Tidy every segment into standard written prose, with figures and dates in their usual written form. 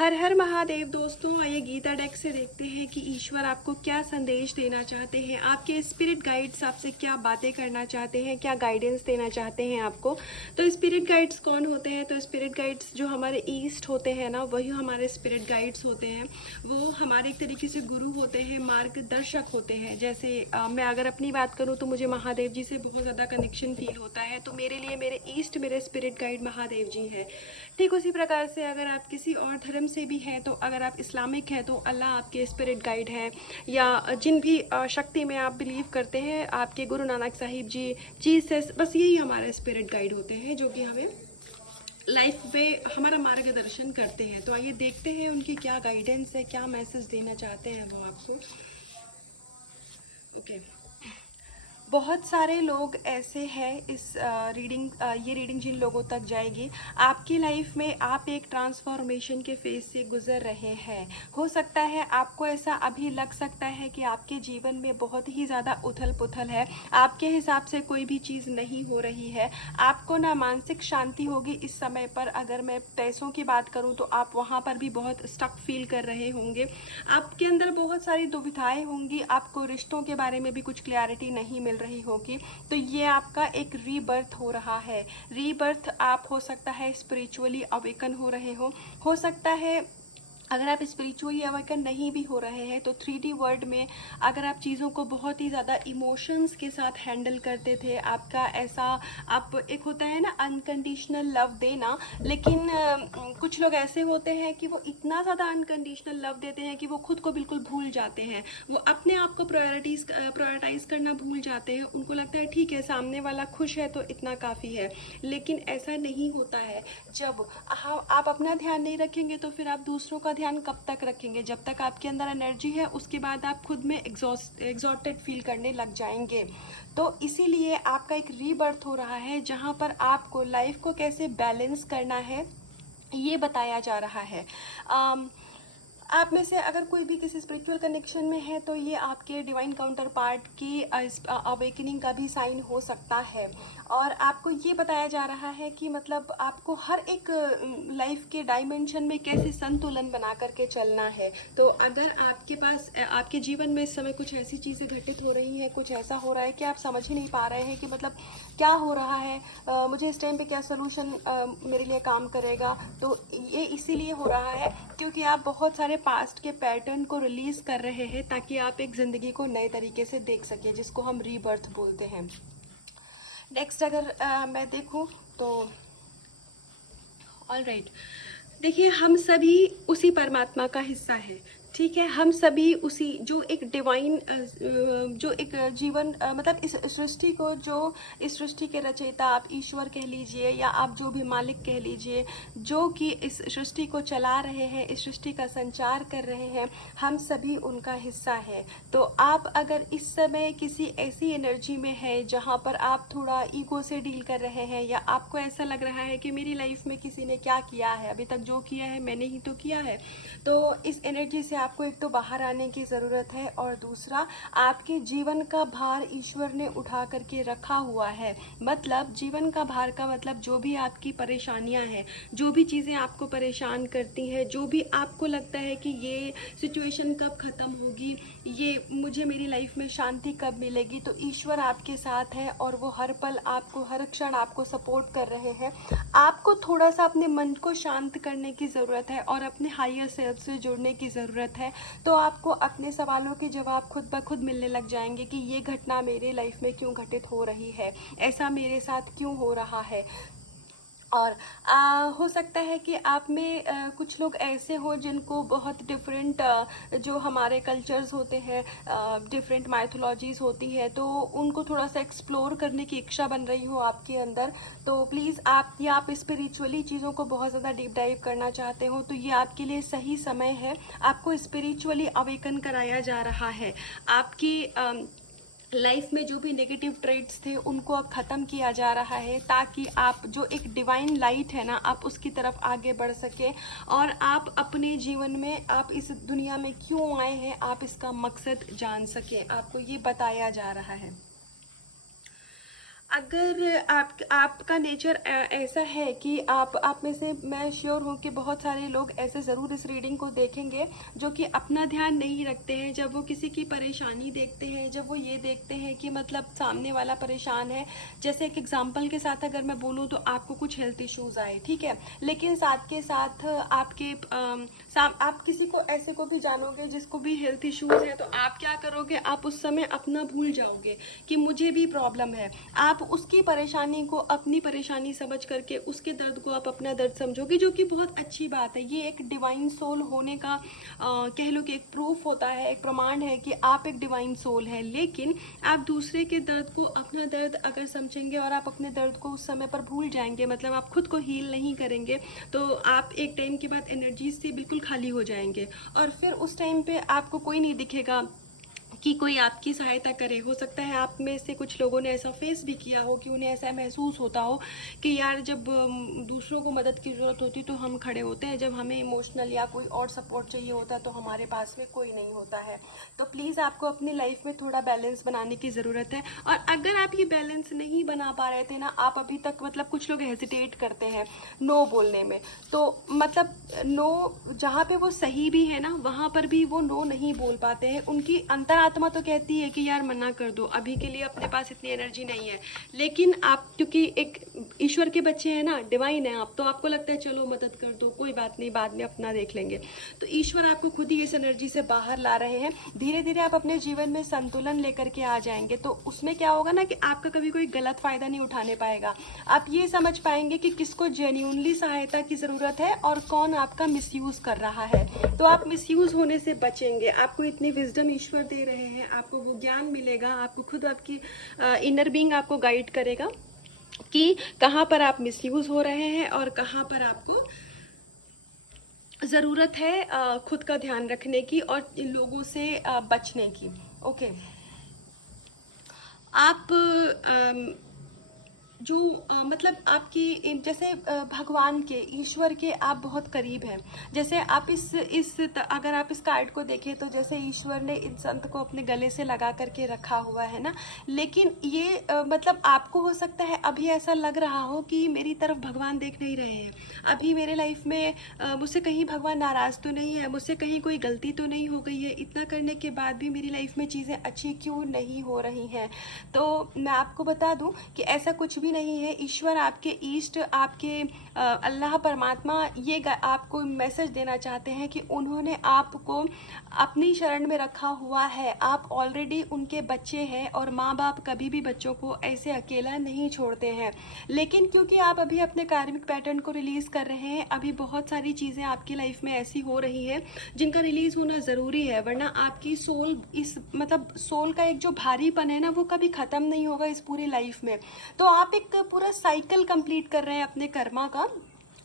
हर हर महादेव दोस्तों, आइए गीता डेक से देखते हैं कि ईश्वर आपको क्या संदेश देना चाहते हैं। आपके स्पिरिट गाइड्स आपसे क्या बातें करना चाहते हैं, क्या गाइडेंस देना चाहते हैं आपको। तो स्पिरिट गाइड्स कौन होते हैं? तो स्पिरिट गाइड्स जो हमारे ईस्ट होते हैं ना, वही हमारे स्पिरिट गाइड्स होते हैं। वो हमारे एक तरीके से गुरु होते हैं, मार्गदर्शक होते हैं। जैसे मैं अगर अपनी बात करूँ तो मुझे महादेव जी से बहुत ज़्यादा कनेक्शन फील होता है। तो मेरे लिए मेरे ईस्ट, मेरे स्पिरिट गाइड महादेव जी हैं। ठीक उसी प्रकार से अगर आप किसी और धर्म से भी हैं, तो अगर आप इस्लामिक हैं तो अल्लाह आपके स्पिरिट गाइड है। या जिन भी शक्ति में आप बिलीव करते हैं, आपके गुरु नानक साहिब जी, जीसस, बस यही हमारे स्पिरिट गाइड होते हैं जो कि हमें लाइफ में हमारा मार्गदर्शन करते हैं। तो आइए देखते हैं उनकी क्या गाइडेंस है, क्या मैसेज देना चाहते हैं वो आपको। ओके, बहुत सारे लोग ऐसे हैं इस ये रीडिंग जिन लोगों तक जाएगी, आपकी लाइफ में आप एक ट्रांसफॉर्मेशन के फेज से गुजर रहे हैं। हो सकता है आपको ऐसा अभी लग सकता है कि आपके जीवन में बहुत ही ज़्यादा उथल पुथल है, आपके हिसाब से कोई भी चीज़ नहीं हो रही है, आपको ना मानसिक शांति होगी इस समय पर। अगर मैं पैसों की बात करूं तो आप वहां पर भी बहुत स्टक फील कर रहे होंगे, आपके अंदर बहुत सारी दुविधाएं होंगी, आपको रिश्तों के बारे में भी कुछ क्लैरिटी नहीं मिल रही होगी। तो ये आपका एक रीबर्थ हो रहा है। रीबर्थ आप हो सकता है स्पिरिचुअली अवेकन हो सकता है अगर आप स्पिरिचुअली अवेकन नहीं भी हो रहे हैं तो 3D वर्ल्ड में अगर आप चीज़ों को बहुत ही ज़्यादा इमोशंस के साथ हैंडल करते थे, आपका ऐसा, आप एक होता है ना अनकंडीशनल लव देना, लेकिन कुछ लोग ऐसे होते हैं कि वो इतना ज़्यादा अनकंडीशनल लव देते हैं कि वो खुद को बिल्कुल भूल जाते हैं, वो अपने आप को प्रायोरिटाइज करना भूल जाते हैं। उनको लगता है ठीक है, सामने वाला खुश है तो इतना काफ़ी है, लेकिन ऐसा नहीं होता है। जब आप अपना ध्यान नहीं रखेंगे तो फिर आप दूसरों का ध्यान कब तक रखेंगे? जब तक आपके अंदर एनर्जी है, उसके बाद आप खुद में एग्जॉस्टेड फील करने लग जाएंगे। तो इसीलिए आपका एक रीबर्थ हो रहा है, जहाँ पर आपको लाइफ को कैसे बैलेंस करना है ये बताया जा रहा है। आप में से अगर कोई भी किसी स्पिरिचुअल कनेक्शन में है तो ये आपके डिवाइन काउंटर पार्ट की अवेकनिंग का भी साइन हो सकता है। और आपको ये बताया जा रहा है कि मतलब आपको हर एक लाइफ के डायमेंशन में कैसे संतुलन बना करके चलना है। तो अगर आपके पास आपके जीवन में इस समय कुछ ऐसी चीज़ें घटित हो रही हैं, कुछ ऐसा हो रहा है कि आप समझ ही नहीं पा रहे हैं कि मतलब क्या हो रहा है, मुझे इस टाइम पे क्या सोल्यूशन मेरे लिए काम करेगा, तो ये इसीलिए हो रहा है क्योंकि आप बहुत सारे पास्ट के पैटर्न को रिलीज कर रहे हैं ताकि आप एक ज़िंदगी को नए तरीके से देख सकें, जिसको हम रीबर्थ बोलते हैं। नेक्स्ट अगर मैं देखूं तो ऑल राइट, देखिए हम सभी उसी परमात्मा का हिस्सा है। ठीक है, हम सभी उसी जो एक डिवाइन जो एक जीवन मतलब इस सृष्टि को, जो इस सृष्टि के रचयिता आप ईश्वर कह लीजिए या आप जो भी मालिक कह लीजिए, जो कि इस सृष्टि को चला रहे हैं, इस सृष्टि का संचार कर रहे हैं, हम सभी उनका हिस्सा है। तो आप अगर इस समय किसी ऐसी एनर्जी में है जहाँ पर आप थोड़ा ईगो से डील कर रहे हैं, या आपको ऐसा लग रहा है कि मेरी लाइफ में किसी ने क्या किया है, अभी तक जो किया है मैंने ही तो किया है, तो इस एनर्जी से आपको एक तो बाहर आने की ज़रूरत है, और दूसरा आपके जीवन का भार ईश्वर ने उठा करके रखा हुआ है। मतलब जीवन का भार का मतलब जो भी आपकी परेशानियां हैं, जो भी चीज़ें आपको परेशान करती हैं, जो भी आपको लगता है कि ये सिचुएशन कब ख़त्म होगी, ये मुझे मेरी लाइफ में शांति कब मिलेगी, तो ईश्वर आपके साथ है और वो हर पल आपको, हर क्षण आपको सपोर्ट कर रहे हैं। आपको थोड़ा सा अपने मन को शांत करने की ज़रूरत है और अपने हायर सेल्फ से जुड़ने की ज़रूरत है। तो आपको अपने सवालों के जवाब खुद ब खुद मिलने लग जाएंगे कि ये घटना मेरे लाइफ में क्यों घटित हो रही है, ऐसा मेरे साथ क्यों हो रहा है। और हो सकता है कि आप में कुछ लोग ऐसे हो जिनको बहुत डिफरेंट जो हमारे कल्चर्स होते हैं, डिफरेंट माइथोलॉजीज़ होती है, तो उनको थोड़ा सा एक्सप्लोर करने की इच्छा बन रही हो आपके अंदर। तो प्लीज़ आप, या आप स्पिरिचुअली चीज़ों को बहुत ज़्यादा डीप डाइव करना चाहते हो, तो ये आपके लिए सही समय है। आपको स्पिरिचुअली अवेकन कराया जा रहा है। आपकी लाइफ में जो भी नेगेटिव ट्रेड्स थे उनको अब ख़त्म किया जा रहा है, ताकि आप जो एक डिवाइन लाइट है ना, आप उसकी तरफ आगे बढ़ सके और आप अपने जीवन में, आप इस दुनिया में क्यों आए हैं, आप इसका मकसद जान सके। आपको ये बताया जा रहा है। अगर आपका नेचर ऐसा है कि आप में से मैं श्योर हूँ कि बहुत सारे लोग ऐसे ज़रूर इस रीडिंग को देखेंगे जो कि अपना ध्यान नहीं रखते हैं। जब वो किसी की परेशानी देखते हैं, जब वो ये देखते हैं कि मतलब सामने वाला परेशान है, जैसे एक एग्जांपल के साथ अगर मैं बोलूँ तो आपको कुछ हेल्थ इश्यूज आए, ठीक है, लेकिन साथ के साथ आप किसी को ऐसे को भी जानोगे जिसको भी हेल्थ इश्यूज है, तो आप क्या करोगे, आप उस समय अपना भूल जाओगे कि मुझे भी प्रॉब्लम है। आप उसकी परेशानी को अपनी परेशानी समझ करके उसके दर्द को आप अपना दर्द समझोगे, जो कि बहुत अच्छी बात है। ये एक डिवाइन सोल होने का कह लो कि एक प्रूफ होता है, एक प्रमाण है कि आप एक डिवाइन सोल है। लेकिन आप दूसरे के दर्द को अपना दर्द अगर समझेंगे और आप अपने दर्द को उस समय पर भूल जाएंगे, मतलब आप खुद को हील नहीं करेंगे, तो आप एक टाइम के बाद एनर्जी से बिल्कुल खाली हो जाएंगे और फिर उस टाइम पे आपको कोई नहीं दिखेगा कि कोई आपकी सहायता करे। हो सकता है आप में से कुछ लोगों ने ऐसा फेस भी किया हो कि उन्हें ऐसा महसूस होता हो कि यार जब दूसरों को मदद की ज़रूरत होती तो हम खड़े होते हैं, जब हमें इमोशनल या कोई और सपोर्ट चाहिए होता है तो हमारे पास में कोई नहीं होता है। तो प्लीज़ आपको अपनी लाइफ में थोड़ा बैलेंस बनाने की ज़रूरत है। और अगर आप ये बैलेंस नहीं बना पा रहे थे ना, आप अभी तक मतलब कुछ लोग हेजिटेट करते हैं नो बोलने में, तो मतलब नो जहाँ पे वो सही भी है ना, वहाँ पर भी वो नो नहीं बोल पाते हैं। उनकी अंतरात्मा तो कहती है कि यार मना कर दो, अभी के लिए अपने पास इतनी एनर्जी नहीं है। लेकिन आप क्योंकि एक ईश्वर के बच्चे हैं ना, डिवाइन है आप, तो आपको लगता है चलो मदद कर दो, कोई बात नहीं, बाद में अपना देख लेंगे। तो ईश्वर आपको खुद ही इस एनर्जी से बाहर ला रहे हैं। धीरे धीरे आप अपने जीवन में संतुलन लेकर के आ जाएंगे, तो उसमें क्या होगा ना कि आपका कभी कोई गलत फायदा नहीं उठाने पाएगा। आप ये समझ पाएंगे कि किसको जेन्यूनली सहायता की ज़रूरत है और कौन आपका मिसयूज़ कर रहा है। तो आप मिसयूज़ होने से बचेंगे। आपको इतनी विजडम ईश्वर दे रहे हैं, आपको वो ज्ञान मिलेगा, आपको खुद आपकी इनर बीइंग आपको गाइड करेगा कि कहाँ पर आप मिसयूज़ हो रहे हैं और कहाँ पर आपको ज़रूरत है खुद का ध्यान रखने की और इन लोगों से बचने की। ओके, आप जो मतलब आपकी जैसे भगवान के, ईश्वर के आप बहुत करीब हैं। जैसे आप अगर आप इस कार्ड को देखें तो जैसे ईश्वर ने इन संत को अपने गले से लगा करके रखा हुआ है ना, लेकिन ये मतलब आपको हो सकता है अभी ऐसा लग रहा हो कि मेरी तरफ भगवान देख नहीं रहे हैं, अभी मेरे लाइफ में मुझसे कहीं भगवान नाराज़ तो नहीं है, मुझसे कहीं कोई गलती तो नहीं हो गई है, इतना करने के बाद भी मेरी लाइफ में चीज़ें अच्छी क्यों नहीं हो रही हैं। तो मैं आपको बता दूं कि ऐसा कुछ भी नहीं है। ईश्वर, आपके ईष्ट, आपके अल्लाह परमात्मा ये आपको मैसेज देना चाहते हैं कि उन्होंने आपको अपनी शरण में रखा हुआ है। आप ऑलरेडी उनके बच्चे हैं और माँ बाप कभी भी बच्चों को ऐसे अकेला नहीं छोड़ते हैं। लेकिन क्योंकि आप अभी अपने कार्मिक पैटर्न को रिलीज़ कर रहे हैं, अभी बहुत सारी चीज़ें आपकी लाइफ में ऐसी हो रही हैं जिनका रिलीज़ होना ज़रूरी है, वरना आपकी सोल मतलब सोल का एक जो भारीपन है ना, वो कभी ख़त्म नहीं होगा इस पूरी लाइफ में। तो आप एक पूरा साइकिल कंप्लीट कर रहे हैं अपने कर्मा का।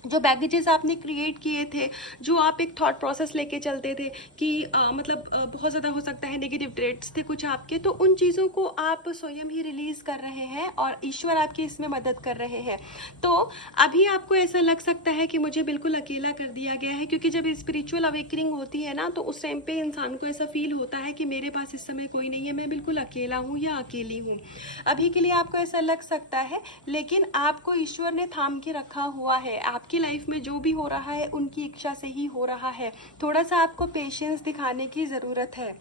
जो बैगेजेस आपने क्रिएट किए थे, जो आप एक थॉट प्रोसेस लेके चलते थे कि बहुत ज़्यादा हो सकता है नेगेटिव ट्रेड्स थे कुछ आपके, तो उन चीज़ों को आप स्वयं ही रिलीज़ कर रहे हैं और ईश्वर आपकी इसमें मदद कर रहे हैं। तो अभी आपको ऐसा लग सकता है कि मुझे बिल्कुल अकेला कर दिया गया है, क्योंकि जब स्पिरिचुअल अवेकनिंग होती है ना, तो उस टाइम पे इंसान को ऐसा फील होता है कि मेरे पास इस समय कोई नहीं है, मैं बिल्कुल अकेला हूँ या अकेली हूँ। अभी के लिए आपको ऐसा लग सकता है, लेकिन आपको ईश्वर ने थाम के रखा हुआ है। आपकी लाइफ में जो भी हो रहा है उनकी इच्छा से ही हो रहा है। थोड़ा सा आपको पेशेंस दिखाने की ज़रूरत है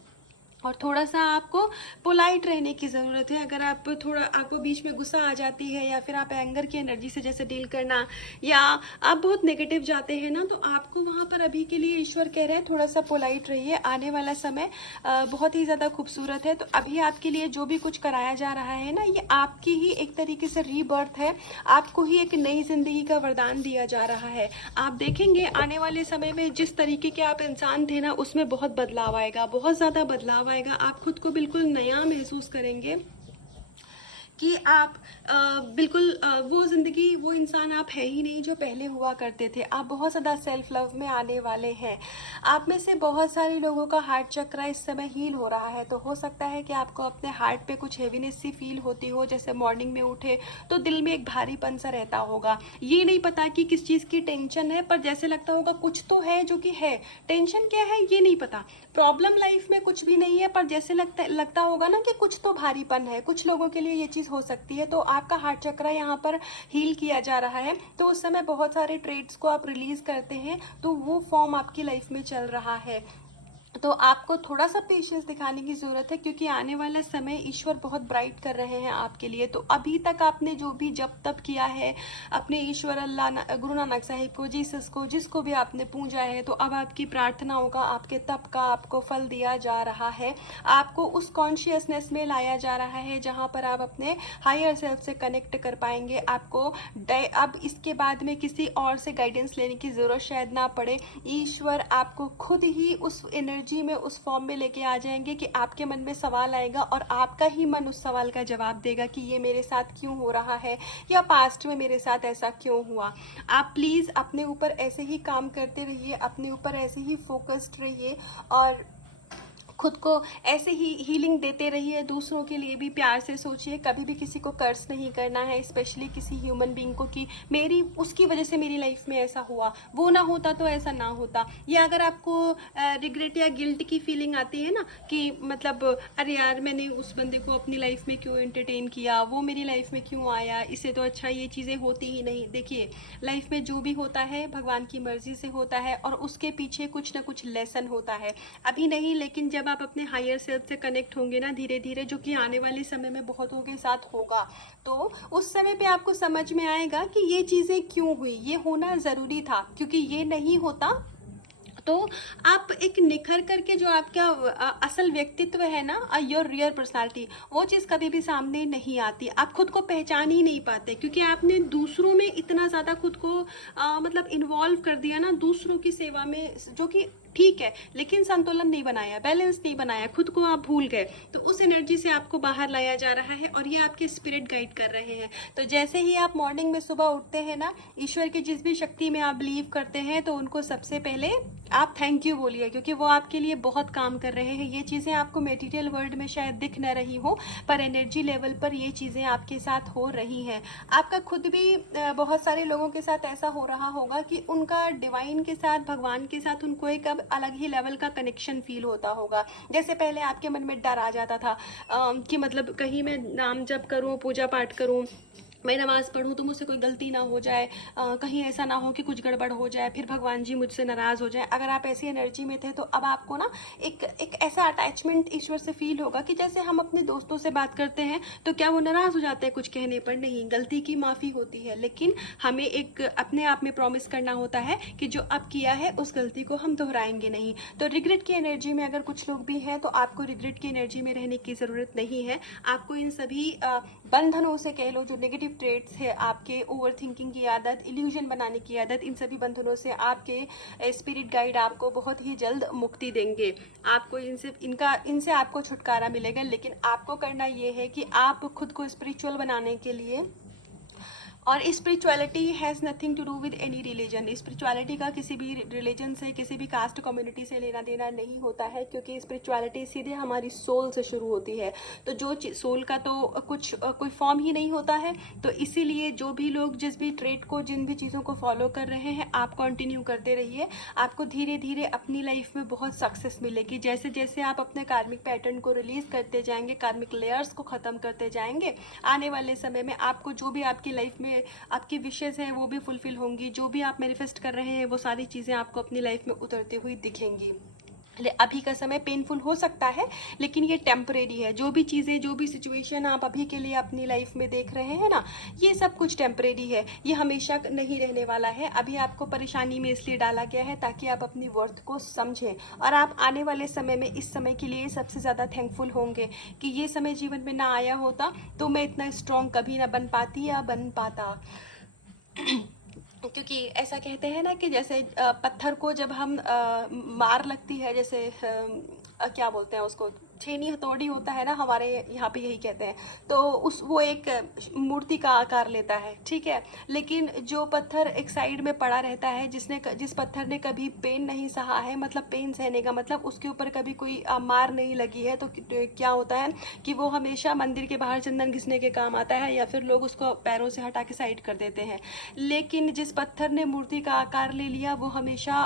और थोड़ा सा आपको पोलाइट रहने की ज़रूरत है। अगर आपको बीच में गुस्सा आ जाती है या फिर आप एंगर की एनर्जी से जैसे डील करना, या आप बहुत नेगेटिव जाते हैं ना, तो आपको वहाँ पर अभी के लिए ईश्वर कह रहे हैं थोड़ा सा पोलाइट रहिए। आने वाला समय बहुत ही ज़्यादा खूबसूरत है। तो अभी आपके लिए जो भी कुछ कराया जा रहा है ना, ये आपकी ही एक तरीके से रीबर्थ है, आपको ही एक नई ज़िंदगी का वरदान दिया जा रहा है। आप देखेंगे आने वाले समय में जिस तरीके के आप इंसान थे ना, उसमें बहुत बदलाव आएगा, बहुत ज़्यादा बदलाव आएगा। आप खुद को बिल्कुल नया महसूस करेंगे कि आप बिल्कुल वो ज़िंदगी, वो इंसान आप है ही नहीं जो पहले हुआ करते थे। आप बहुत ज़्यादा सेल्फ लव में आने वाले हैं। आप में से बहुत सारे लोगों का हार्ट चक्र इस समय हील हो रहा है, तो हो सकता है कि आपको अपने हार्ट पे कुछ हेवीनेस सी फील होती हो, जैसे मॉर्निंग में उठे तो दिल में एक भारीपन सा रहता होगा। ये नहीं पता कि किस चीज़ की टेंशन है, पर जैसे लगता होगा कुछ तो है जो कि है। टेंशन क्या है ये नहीं पता, प्रॉब्लम लाइफ में कुछ भी नहीं है, पर जैसे लगता होगा ना कि कुछ तो भारीपन है। कुछ लोगों के लिए ये चीज़ चीज़ हो सकती है। तो आपका हार्ट चक्रा यहाँ पर हील किया जा रहा है, तो उस समय बहुत सारे ट्रेड्स को आप रिलीज करते हैं, तो वो फॉर्म आपकी लाइफ में चल रहा है। तो आपको थोड़ा सा पेशेंस दिखाने की ज़रूरत है, क्योंकि आने वाला समय ईश्वर बहुत ब्राइट कर रहे हैं आपके लिए। तो अभी तक आपने जो भी जप तप किया है अपने ईश्वर अल्लाह गुरु नानक साहिब को, जीसस को, जिसको भी आपने पूजा है, तो अब आपकी प्रार्थनाओं का, आपके तप का आपको फल दिया जा रहा है। आपको उस कॉन्शियसनेस में लाया जा रहा है जहाँ पर आप अपने हायर सेल्फ से कनेक्ट कर पाएंगे। आपको अब इसके बाद में किसी और से गाइडेंस लेने की ज़रूरत शायद ना पड़े। ईश्वर आपको खुद ही उस एनर्जी में, उस फॉर्म में लेके आ जाएंगे कि आपके मन में सवाल आएगा और आपका ही मन उस सवाल का जवाब देगा कि ये मेरे साथ क्यों हो रहा है, या पास्ट में मेरे साथ ऐसा क्यों हुआ। आप प्लीज़ अपने ऊपर ऐसे ही काम करते रहिए, अपने ऊपर ऐसे ही फोकस्ड रहिए और खुद को ऐसे ही हीलिंग देते रहिए। दूसरों के लिए भी प्यार से सोचिए, कभी भी किसी को कर्ज नहीं करना है, स्पेशली किसी ह्यूमन बीइंग को कि मेरी उसकी वजह से मेरी लाइफ में ऐसा हुआ, वो ना होता तो ऐसा ना होता। या अगर आपको रिग्रेट या गिल्ट की फीलिंग आती है ना कि मतलब अरे यार मैंने उस बंदे को अपनी लाइफ में क्यों एंटरटेन किया, वो मेरी लाइफ में क्यों आया, इससे तो अच्छा ये चीज़ें होती ही नहीं। देखिए, लाइफ में जो भी होता है भगवान की मर्जी से होता है और उसके पीछे कुछ ना कुछ लेसन होता है। अभी नहीं, लेकिन जब आप अपने हायर सेल्फ से कनेक्ट होंगे ना धीरे धीरे, जो कि आने वाले समय में बहुतों के साथ होगा, तो उस समय पे आपको समझ में आएगा कि ये चीज़ें क्यों हुई, ये होना ज़रूरी था। क्योंकि ये नहीं होता तो आप एक निखर करके जो आपका असल व्यक्तित्व है ना, योर रियल पर्सनालिटी, वो चीज़ कभी भी सामने नहीं आती। आप खुद को पहचान ही नहीं पाते, क्योंकि आपने दूसरों में इतना ज़्यादा खुद को मतलब इन्वॉल्व कर दिया ना दूसरों की सेवा में, जो कि ठीक है, लेकिन संतुलन नहीं बनाया, बैलेंस नहीं बनाया, खुद को आप भूल गए। तो उस एनर्जी से आपको बाहर लाया जा रहा है और ये आपके स्पिरिट गाइड कर रहे हैं। तो जैसे ही आप मॉर्निंग में सुबह उठते हैं ना, ईश्वर की जिस भी शक्ति में आप बिलीव करते हैं, तो उनको सबसे पहले आप थैंक यू बोलिए, क्योंकि वो आपके लिए बहुत काम कर रहे हैं। ये चीज़ें आपको मटेरियल वर्ल्ड में शायद दिख न रही हो, पर एनर्जी लेवल पर ये चीज़ें आपके साथ हो रही हैं। आपका खुद भी बहुत सारे लोगों के साथ ऐसा हो रहा होगा कि उनका डिवाइन के साथ, भगवान के साथ उनको एक अब अलग ही लेवल का कनेक्शन फील होता होगा। जैसे पहले आपके मन में डर आ जाता था कि मतलब कहीं मैं नाम जप करूं, पूजा पाठ करूं, मैं नमाज़ पढ़ूँ तो मुझसे कोई गलती ना हो जाए, कहीं ऐसा ना हो कि कुछ गड़बड़ हो जाए, फिर भगवान जी मुझसे नाराज़ हो जाए। अगर आप ऐसी एनर्जी में थे तो अब आपको ना एक ऐसा अटैचमेंट ईश्वर से फील होगा कि जैसे हम अपने दोस्तों से बात करते हैं तो क्या वो नाराज़ हो जाते हैं कुछ कहने पर? नहीं, गलती की माफ़ी होती है, लेकिन हमें एक अपने आप में प्रॉमिस करना होता है कि जो अब किया है उस गलती को हम दोहराएंगे नहीं। तो रिग्रेट की एनर्जी में अगर कुछ लोग भी हैं तो आपको रिग्रेट की एनर्जी में रहने की ज़रूरत नहीं है। आपको इन सभी बंधनों से, कह लो जो नेगेटिव ट्रेड्स है, आपके ओवर थिंकिंग की आदत, इल्यूजन बनाने की आदत, इन सभी बंधनों से आपके स्पिरिट गाइड आपको बहुत ही जल्द मुक्ति देंगे। आपको इनसे आपको छुटकारा मिलेगा। लेकिन आपको करना ये है कि आप खुद को स्पिरिचुअल बनाने के लिए, और spirituality has nothing to do with any religion, spirituality का किसी भी रिलीजन से, किसी भी कास्ट कम्युनिटी से लेना देना नहीं होता है, क्योंकि स्पिरिचुअलिटी सीधे हमारी सोल से शुरू होती है। तो जो सोल का तो कोई फॉर्म ही नहीं होता है। तो इसीलिए जो भी लोग जिस भी ट्रेड को, जिन भी चीज़ों को फॉलो कर रहे हैं, आप कंटिन्यू करते रहिए। आपको धीरे धीरे अपनी लाइफ में बहुत सक्सेस मिलेगी। जैसे जैसे आप अपने कार्मिक पैटर्न को रिलीज करते जाएंगे, कार्मिक लेयर्स को ख़त्म करते जाएंगे, आने वाले समय में आपको जो भी आपकी लाइफ में आपकी विशेष है वो भी फुलफिल होंगी। जो भी आप मैनिफेस्ट कर रहे हैं वो सारी चीज़ें आपको अपनी लाइफ में उतरती हुई दिखेंगी। अभी का समय पेनफुल हो सकता है, लेकिन ये टेम्परेरी है। जो भी चीज़ें, जो भी सिचुएशन आप अभी के लिए अपनी लाइफ में देख रहे हैं ना, ये सब कुछ टेम्परेरी है, ये हमेशा नहीं रहने वाला है। अभी आपको परेशानी में इसलिए डाला गया है ताकि आप अपनी वर्थ को समझें, और आप आने वाले समय में इस समय के लिए सबसे ज़्यादा थैंकफुल होंगे कि ये समय जीवन में ना आया होता तो मैं इतना स्ट्रॉन्ग कभी ना बन पाती या बन पाता। क्योंकि ऐसा कहते हैं ना कि जैसे पत्थर को जब हम मार लगती है, जैसे क्या बोलते हैं उसको, छेनी हथौड़ी होता है ना, हमारे यहाँ पे यही कहते हैं, तो वो एक मूर्ति का आकार लेता है, ठीक है। लेकिन जो पत्थर एक साइड में पड़ा रहता है, जिस पत्थर ने कभी पेन नहीं सहा है, मतलब पेन सहने का मतलब उसके ऊपर कभी कोई मार नहीं लगी है, तो क्या होता है कि वो हमेशा मंदिर के बाहर चंदन घिसने के काम आता है, या फिर लोग उसको पैरों से हटा के साइड कर देते हैं। लेकिन जिस पत्थर ने मूर्ति का आकार ले लिया वो हमेशा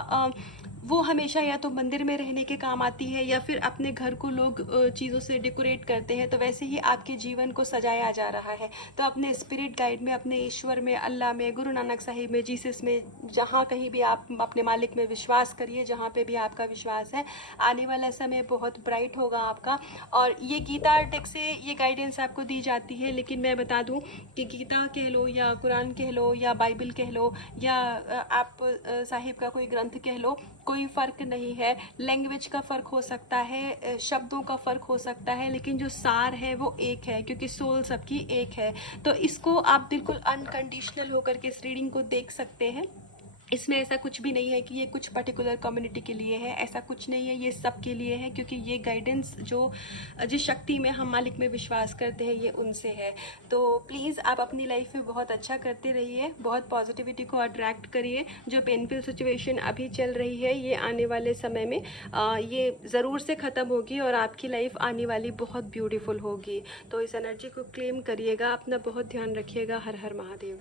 वो हमेशा या तो मंदिर में रहने के काम आती है या फिर अपने घर को लोग चीज़ों से डेकोरेट करते हैं। तो वैसे ही आपके जीवन को सजाया जा रहा है। तो अपने स्पिरिट गाइड में, अपने ईश्वर में, अल्लाह में, गुरु नानक साहिब में, जीसस में, जहाँ कहीं भी आप अपने मालिक में विश्वास करिए, जहाँ पे भी आपका विश्वास है, आने वाला समय बहुत ब्राइट होगा आपका। और ये गीता आर्टेक से ये गाइडेंस आपको दी जाती है। लेकिन मैं बता दूं कि गीता कह लो या कुरान कह लो या बाइबल कह लो या आप साहिब का कोई ग्रंथ कह लो, कोई फ़र्क नहीं है। लैंग्वेज का फ़र्क हो सकता है, शब्दों का फ़र्क हो सकता है, लेकिन जो सार है वो एक है, क्योंकि सोल सबकी एक है। तो इसको आप बिल्कुल अनकंडीशनल होकर के इस रीडिंग को देख सकते हैं। इसमें ऐसा कुछ भी नहीं है कि ये कुछ पर्टिकुलर कम्युनिटी के लिए है, ऐसा कुछ नहीं है, ये सब के लिए है। क्योंकि ये गाइडेंस जो जिस शक्ति में हम मालिक में विश्वास करते हैं, ये उनसे है। तो प्लीज़ आप अपनी लाइफ में बहुत अच्छा करते रहिए, बहुत पॉजिटिविटी को अट्रैक्ट करिए। जो पेनफुल सिचुएशन अभी चल रही है, ये आने वाले समय में ये ज़रूर से ख़त्म होगी और आपकी लाइफ आने वाली बहुत ब्यूटीफुल होगी। तो इस एनर्जी को क्लेम करिएगा। अपना बहुत ध्यान रखिएगा। हर हर महादेव।